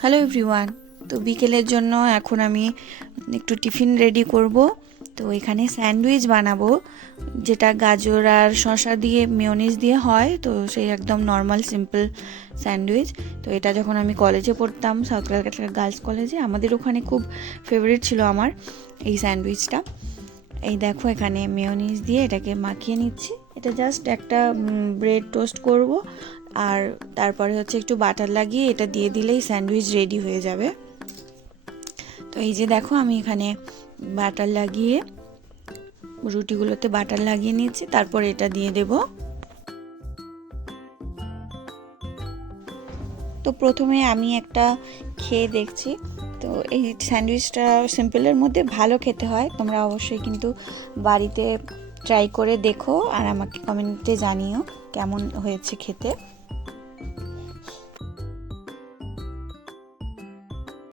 Hello everyone. তো বিকেলের জন্য এখন আমি একটু টিফিন রেডি করব। তো এখানে স্যান্ডউইচ বানাবো, যেটা গাজর আর শসা দিয়ে মেয়োনিজ দিয়ে হয়। তো সেই একদম নর্মাল সিম্পল স্যান্ডউইচ। তো এটা যখন আমি কলেজে পড়তাম, সাউথ ক্যালকাটা গার্লস কলেজে, আমাদের ওখানে খুব ফেভারিট ছিল আমার এই স্যান্ডউইচটা। এই দেখো, এখানে মেয়োনিজ দিয়ে এটাকে মাখিয়ে নিচ্ছি। এটা জাস্ট একটা ব্রেড টোস্ট করব, আর তারপরে হচ্ছে একটু বাটার লাগিয়ে এটা দিয়ে দিলেই স্যান্ডউইচ রেডি হয়ে যাবে। তো এই যে দেখো, আমি এখানে বাটার লাগিয়ে রুটিগুলোতে বাটার লাগিয়ে নিচ্ছি, তারপর এটা দিয়ে দেব। তো প্রথমে আমি একটা খেয়ে দেখছি। তো এই স্যান্ডউইচটা সিম্পলের মধ্যে ভালো খেতে হয়। তোমরা অবশ্যই কিন্তু বাড়িতে ট্রাই করে দেখো আর আমাকে কমেন্টে জানিও কেমন হয়েছে খেতে।